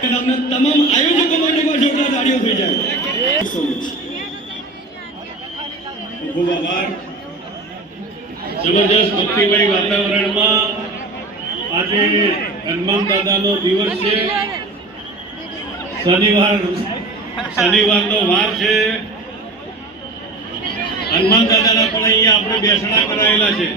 તમામ આયોજકો માટે પણ જોરદાર તાળીઓ થઈ જાય. ખૂબ આભાર. જબરજસ્ત ભક્તિમય વાતાવરણમાં આજે હનુમાન દાદાનો દિવસ છે. શનિવારનો વાર છે. હનુમાન દાદાના પણ અહીંયા આપણે બેસણા કરાયેલા છે.